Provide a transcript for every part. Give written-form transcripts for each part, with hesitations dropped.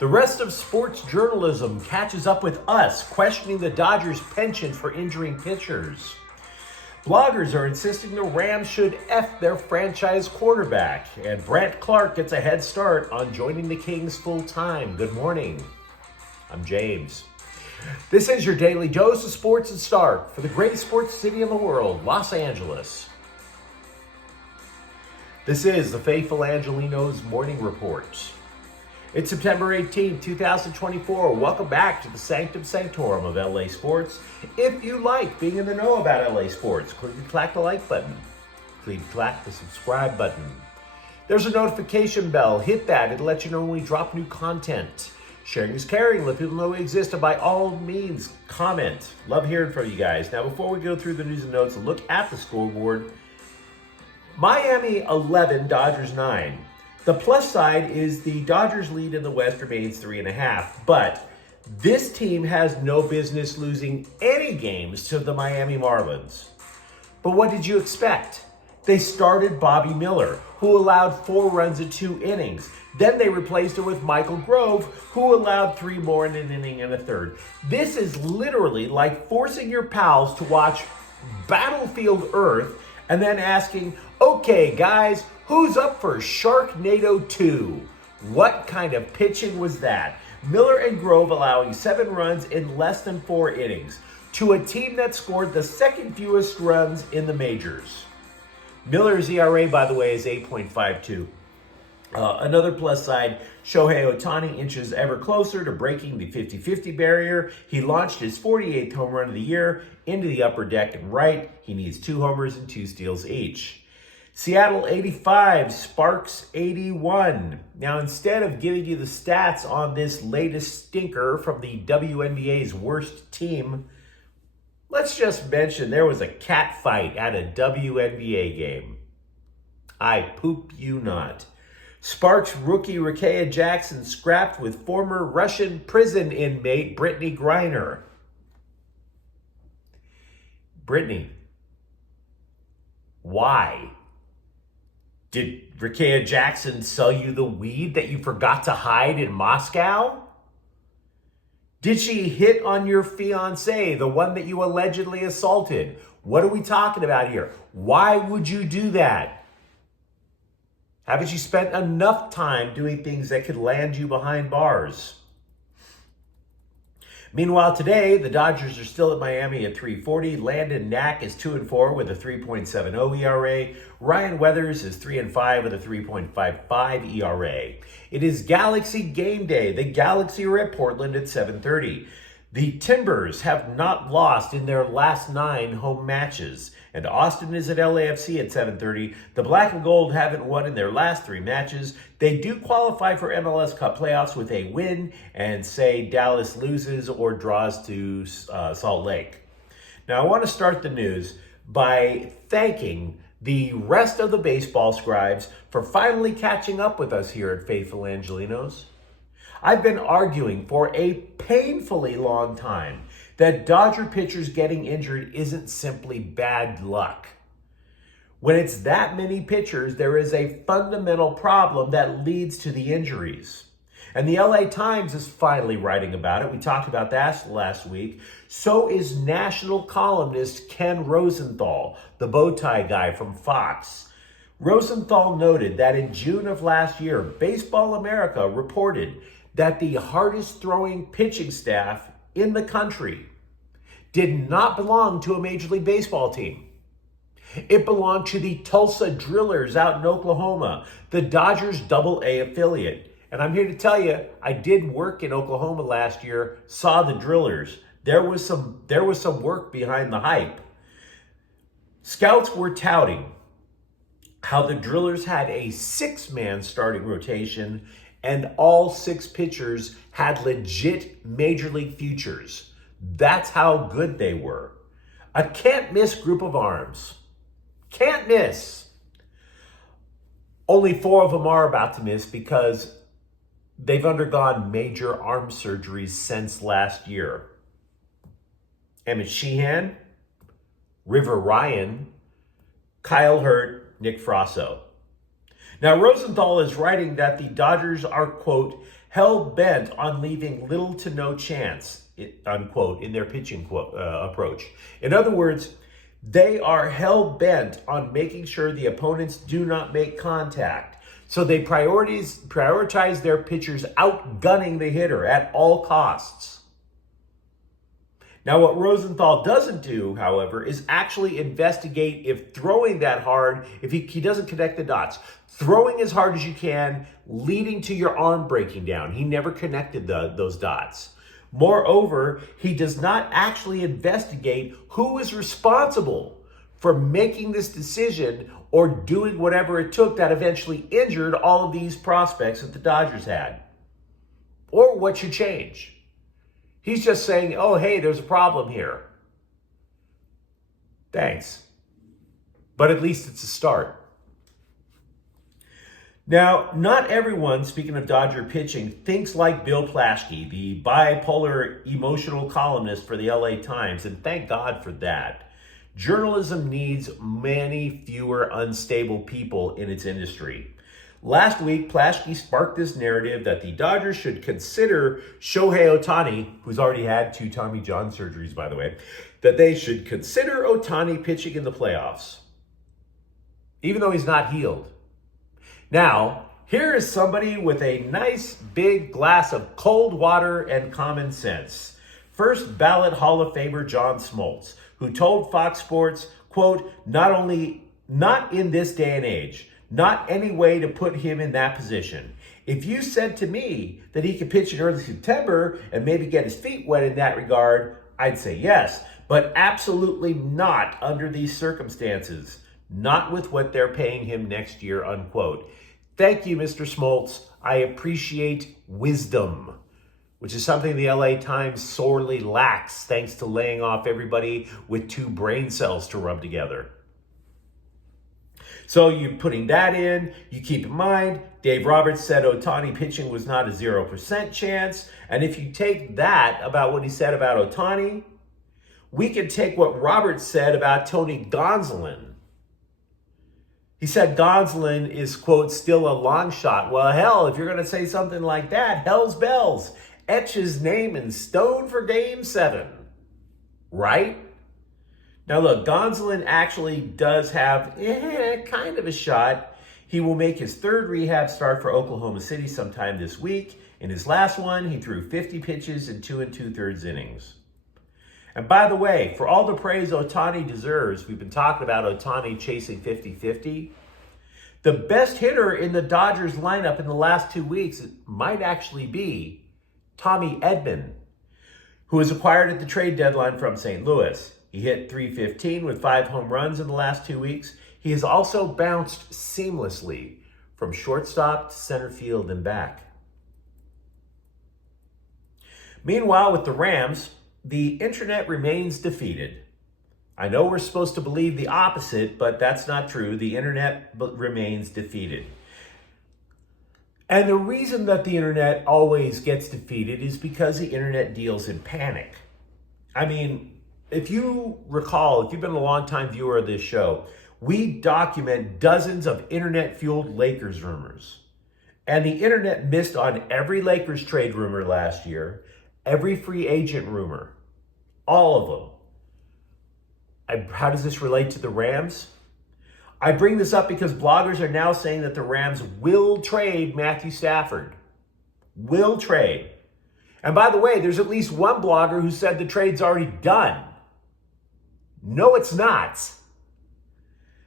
The rest of sports journalism catches up with us, questioning the Dodgers' penchant for injuring pitchers. Bloggers are insisting the Rams should F their franchise quarterback. And Brandt Clarke gets a head start on joining the Kings full-time. Good morning. I'm James. This is your daily dose of sports and Stark for the greatest sports city in the world, Los Angeles. This is the faithful Angelenos Morning Report. It's September 18, 2024. Welcome back to the Sanctum Sanctorum of LA Sports. If you like being in the know about LA Sports, click the like button. Click the subscribe button. There's a notification bell. Hit that. It'll let you know when we drop new content. Sharing is caring. Let people know we exist. And by all means, comment. Love hearing from you guys. Now, before we go through the news and notes and look at the scoreboard, Miami 11, Dodgers 9. The plus side is the Dodgers lead in the West remains 3.5, but this team has no business losing any games to the Miami Marlins. But what did you expect? They started Bobby Miller, who allowed 4 runs in 2 innings. Then they replaced him with Michael Grove, who allowed 3 more in an inning and a third. This is literally like forcing your pals to watch Battlefield Earth and then asking, okay, guys, who's up for Sharknado 2? What kind of pitching was that? Miller and Grove allowing 7 runs in less than 4 innings to a team that scored the second fewest runs in the majors. Miller's ERA, by the way, is 8.52. Another plus side, Shohei Ohtani inches ever closer to breaking the 50-50 barrier. He launched his 48th home run of the year into the upper deck and right. He needs 2 homers and 2 steals each. Seattle 85, Sparks 81. Now, instead of giving you the stats on this latest stinker from the WNBA's worst team, let's just mention there was a cat fight at a WNBA game. I poop you not. Sparks rookie Rickea Jackson scrapped with former Russian prison inmate Brittany Griner. Brittany, why? Did Rickea Jackson sell you the weed that you forgot to hide in Moscow? Did she hit on your fiancé, the one that you allegedly assaulted? What are we talking about here? Why would you do that? Haven't you spent enough time doing things that could land you behind bars? Meanwhile, today, the Dodgers are still at Miami at 340. Landon Knack is 2-4 with a 3.70 ERA. Ryan Weathers is 3-5 with a 3.55 ERA. It is Galaxy game day. The Galaxy are at Portland at 7:30. The Timbers have not lost in their last 9 home matches, and Austin is at LAFC at 7:30. The Black and Gold haven't won in their last 3 matches. They do qualify for MLS Cup playoffs with a win, and say Dallas loses or draws to Salt Lake. Now, I want to start the news by thanking the rest of the baseball scribes for finally catching up with us here at Faithful Angelenos. I've been arguing for a painfully long time that Dodger pitchers getting injured isn't simply bad luck. When it's that many pitchers, there is a fundamental problem that leads to the injuries. And the LA Times is finally writing about it. We talked about that last week. So is national columnist Ken Rosenthal, the bow tie guy from Fox. Rosenthal noted that in June of last year, Baseball America reported that the hardest throwing pitching staff in the country did not belong to a Major League Baseball team. It belonged to the Tulsa Drillers out in Oklahoma, the Dodgers AA affiliate. And I'm here to tell you, I did work in Oklahoma last year, saw the Drillers. There was some work behind the hype. Scouts were touting how the Drillers had a 6-man starting rotation and all 6 pitchers had legit Major League futures. That's how good they were. A can't-miss group of arms. Can't miss. Only 4 of them are about to miss because they've undergone major arm surgeries since last year. Emmett Sheehan, River Ryan, Kyle Hurt, Nick Frasso. Now, Rosenthal is writing that the Dodgers are, quote, hell-bent on leaving little to no chance, unquote, in their pitching approach. In other words, they are hell-bent on making sure the opponents do not make contact. So they prioritize their pitchers outgunning the hitter at all costs. Now, what Rosenthal doesn't do, however, is actually investigate if throwing that hard, if he doesn't connect the dots. Throwing as hard as you can, leading to your arm breaking down. He never connected those dots. Moreover, he does not actually investigate who is responsible for making this decision or doing whatever it took that eventually injured all of these prospects that the Dodgers had. Or what should change. He's just saying, oh, hey, there's a problem here. Thanks. But at least it's a start. Now, not everyone, speaking of Dodger pitching, thinks like Bill Plaschke, the bipolar emotional columnist for the LA Times, and thank God for that. Journalism needs many fewer unstable people in its industry. Last week, Plaschke sparked this narrative that the Dodgers should consider Shohei Ohtani, who's already had 2 Tommy John surgeries, by the way, that they should consider Ohtani pitching in the playoffs, even though he's not healed. Now, here is somebody with a nice big glass of cold water and common sense. First ballot Hall of Famer John Smoltz, who told Fox Sports, quote, not in this day and age, not any way to put him in that position. If you said to me that he could pitch in early September and maybe get his feet wet in that regard, I'd say yes, but absolutely not under these circumstances. Not with what they're paying him next year, unquote. Thank you, Mr. Smoltz. I appreciate wisdom, which is something the LA Times sorely lacks thanks to laying off everybody with 2 brain cells to rub together. So you're putting that in, you keep in mind, Dave Roberts said Ohtani pitching was not a 0% chance. And if you take that about what he said about Ohtani, we can take what Roberts said about Tony Gonsolin. He said Gonsolin is, quote, still a long shot. Well, hell, if you're going to say something like that, hell's bells. Etch his name in stone for Game 7. Right? Now, look, Gonsolin actually does have kind of a shot. He will make his 3rd rehab start for Oklahoma City sometime this week. In his last one, he threw 50 pitches in 2 2/3 innings. And by the way, for all the praise Ohtani deserves, we've been talking about Ohtani chasing 50-50. The best hitter in the Dodgers lineup in the last 2 weeks might actually be Tommy Edman, who was acquired at the trade deadline from St. Louis. He hit .315 with 5 home runs in the last 2 weeks. He has also bounced seamlessly from shortstop to center field and back. Meanwhile, with the Rams, the internet remains defeated. I know we're supposed to believe the opposite, but that's not true. The internet remains defeated. And the reason that the internet always gets defeated is because the internet deals in panic. I mean, if you recall, if you've been a longtime viewer of this show, we document dozens of internet-fueled Lakers rumors. And the internet missed on every Lakers trade rumor last year, every free agent rumor, all of them. How does this relate to the Rams? I bring this up because bloggers are now saying that the Rams will trade Matthew Stafford. Will trade. And by the way, there's at least one blogger who said the trade's already done. No, it's not.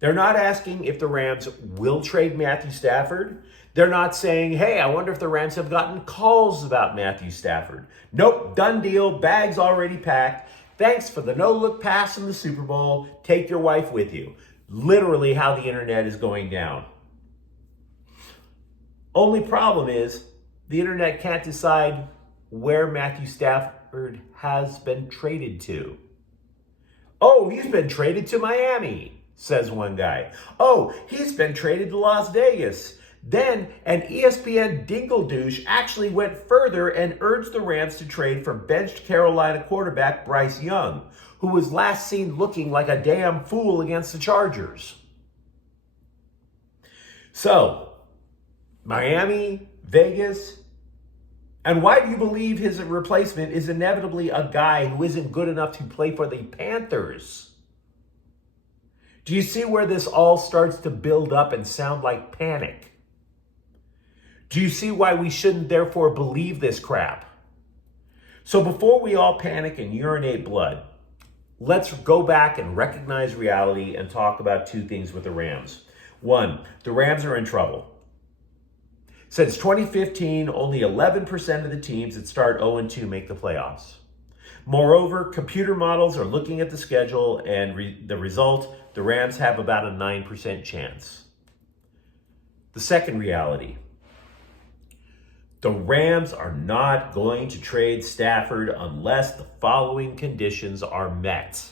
They're not asking if the Rams will trade Matthew Stafford. They're not saying, hey, I wonder if the Rams have gotten calls about Matthew Stafford. Nope, done deal, bags already packed. Thanks for the no-look pass in the Super Bowl. Take your wife with you. Literally how the internet is going down. Only problem is the internet can't decide where Matthew Stafford has been traded to. Oh, he's been traded to Miami, says one guy. Oh, he's been traded to Las Vegas. Then an ESPN dingle-douche actually went further and urged the Rams to trade for benched Carolina quarterback Bryce Young, who was last seen looking like a damn fool against the Chargers. So, Miami, Vegas, And why do you believe his replacement is inevitably a guy who isn't good enough to play for the Panthers? Do you see where this all starts to build up and sound like panic? Do you see why we shouldn't therefore believe this crap? So before we all panic and urinate blood, let's go back and recognize reality and talk about two things with the Rams. One, the Rams are in trouble. Since 2015, only 11% of the teams that start 0-2 make the playoffs. Moreover, computer models are looking at the schedule and the result, the Rams have about a 9% chance. The second reality, the Rams are not going to trade Stafford unless the following conditions are met.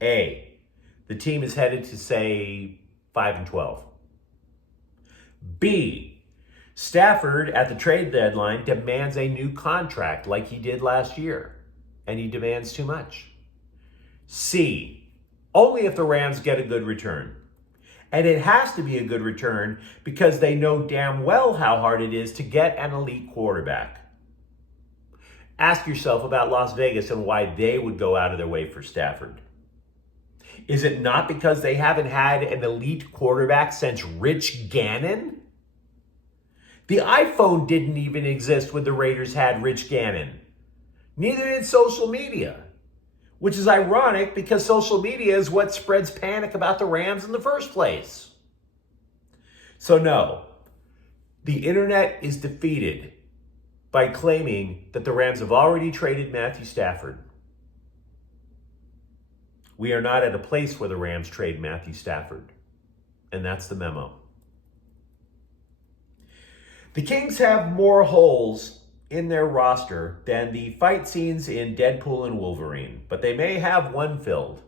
A, the team is headed to, say, 5-12. B, Stafford at the trade deadline demands a new contract like he did last year, and he demands too much. C, only if the Rams get a good return. And it has to be a good return because they know damn well how hard it is to get an elite quarterback. Ask yourself about Las Vegas and why they would go out of their way for Stafford. Is it not because they haven't had an elite quarterback since Rich Gannon? The iPhone didn't even exist when the Raiders had Rich Gannon. Neither did social media, which is ironic because social media is what spreads panic about the Rams in the first place. So no, the internet is defeated by claiming that the Rams have already traded Matthew Stafford. We are not at a place where the Rams trade Matthew Stafford, and that's the memo. The Kings have more holes in their roster than the fight scenes in Deadpool and Wolverine, but they may have one filled.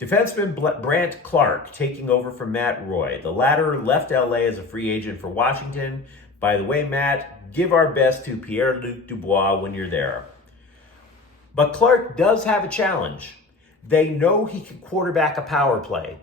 Defenseman Brandt Clarke taking over from Matt Roy. The latter left LA as a free agent for Washington. By the way, Matt, give our best to Pierre-Luc Dubois when you're there. But Clarke does have a challenge. They know he can quarterback a power play,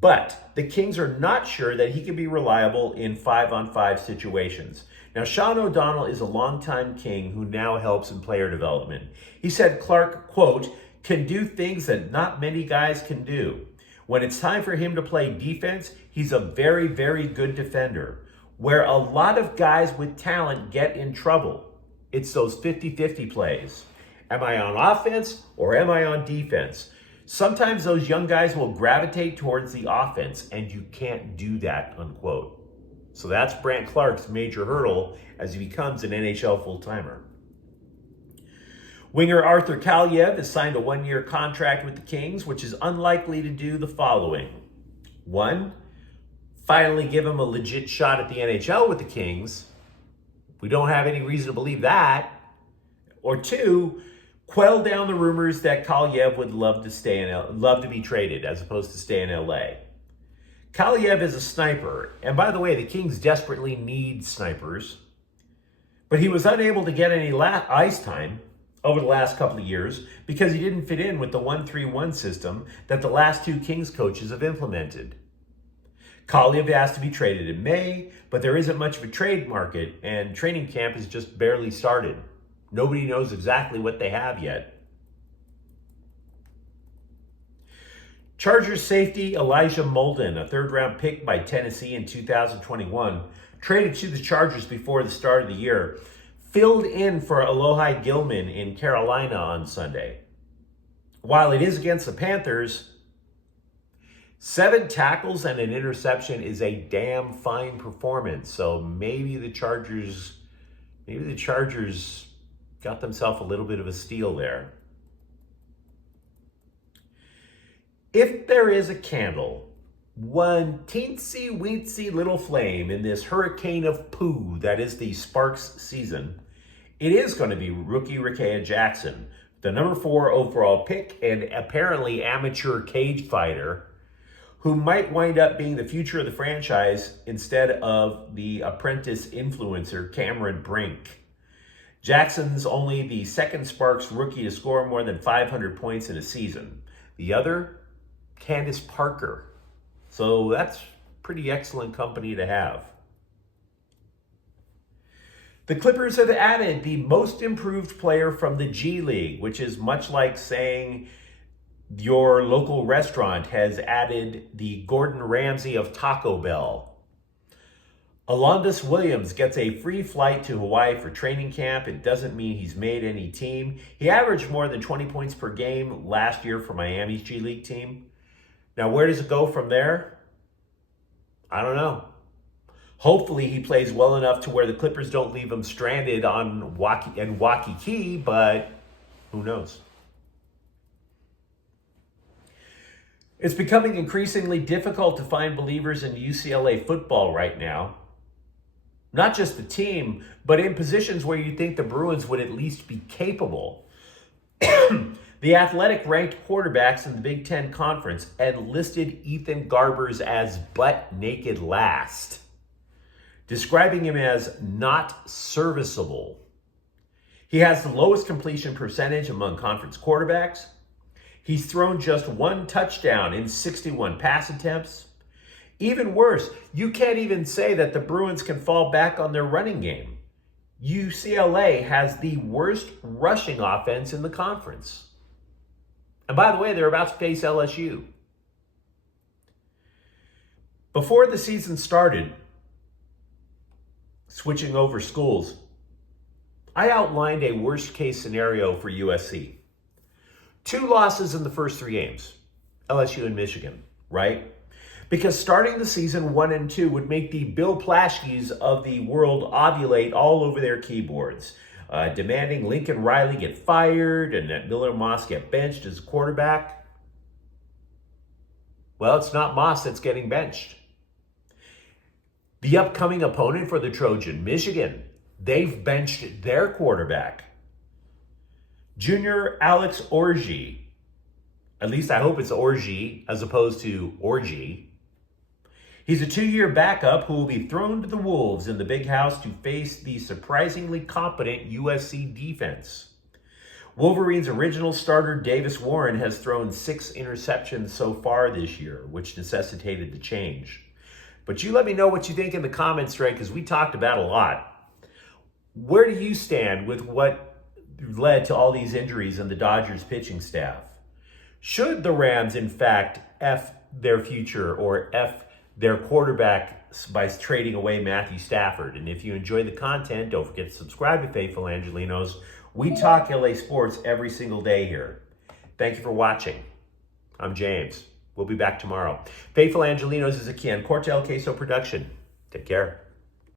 but the Kings are not sure that he can be reliable in 5-on-5 situations. Now, Sean O'Donnell is a longtime King who now helps in player development. He said Clarke, quote, can do things that not many guys can do. When it's time for him to play defense, he's a very, very good defender. Where a lot of guys with talent get in trouble, it's those 50-50 plays. Am I on offense or am I on defense? Sometimes those young guys will gravitate towards the offense, and you can't do that, unquote. So that's Brandt Clarke's major hurdle as he becomes an NHL full-timer. Winger Arthur Kaliev has signed a one-year contract with the Kings, which is unlikely to do the following. One, finally give him a legit shot at the NHL with the Kings. We don't have any reason to believe that. Or two, quell down the rumors that Kaliev would love to be traded as opposed to stay in LA. Kaliev is a sniper, and by the way, the Kings desperately need snipers, but he was unable to get any ice time over the last couple of years because he didn't fit in with the 1-3-1 system that the last two Kings coaches have implemented. Kaliev asked to be traded in May, but there isn't much of a trade market, and training camp has just barely started. Nobody knows exactly what they have yet. Chargers safety Elijah Molden, a third-round pick by Tennessee in 2021, traded to the Chargers before the start of the year, filled in for Alohi Gilman in Carolina on Sunday. While it is against the Panthers, 7 tackles and an interception is a damn fine performance. So maybe the Chargers got themselves a little bit of a steal there. If there is a candle, one teensy-weensy little flame in this hurricane of poo that is the Sparks season, it is going to be rookie Rickea Jackson, the number 4 overall pick and apparently amateur cage fighter, who might wind up being the future of the franchise instead of the apprentice influencer Cameron Brink. Jackson's only the second Sparks rookie to score more than 500 points in a season. The other, Candace Parker. So that's pretty excellent company to have. The Clippers have added the most improved player from the G League, which is much like saying your local restaurant has added the Gordon Ramsay of Taco Bell. Alondis Williams gets a free flight to Hawaii for training camp. It doesn't mean he's made any team. He averaged more than 20 points per game last year for Miami's G League team. Now, where does it go from there? I don't know. Hopefully he plays well enough to where the Clippers don't leave him stranded on Waikiki, but who knows? It's becoming increasingly difficult to find believers in UCLA football right now. Not just the team, but in positions where you think the Bruins would at least be capable. The Athletic ranked quarterbacks in the Big Ten Conference and listed Ethan Garbers as butt naked last, describing him as not serviceable. He has the lowest completion percentage among conference quarterbacks. He's thrown just one touchdown in 61 pass attempts. Even worse, you can't even say that the Bruins can fall back on their running game. UCLA has the worst rushing offense in the conference. And by the way, they're about to face LSU. Before the season started, switching over schools, I outlined a worst case scenario for USC. 2 losses in the first 3 games, LSU and Michigan, right? Because starting the season 1-2 would make the Bill Plaschkes of the world ovulate all over their keyboards, demanding Lincoln Riley get fired and that Miller Moss get benched as quarterback. Well, it's not Moss that's getting benched. The upcoming opponent for the Trojan, Michigan, they've benched their quarterback. Junior Alex Orji, at least I hope it's Orji as opposed to Orgy. He's a 2-year backup who will be thrown to the wolves in the Big House to face the surprisingly competent USC defense. Wolverines' original starter Davis Warren has thrown 6 interceptions so far this year, which necessitated the change. But you let me know what you think in the comments, right? Because we talked about a lot. Where do you stand with what led to all these injuries in the Dodgers pitching staff? Should the Rams, in fact, F their future or F their quarterback by trading away Matthew Stafford? And if you enjoy the content, don't forget to subscribe to Faithful Angelenos. We talk LA sports every single day here. Thank you for watching. I'm James. We'll be back tomorrow. Faithful Angelenos is a Ken Cortel Queso production. Take care.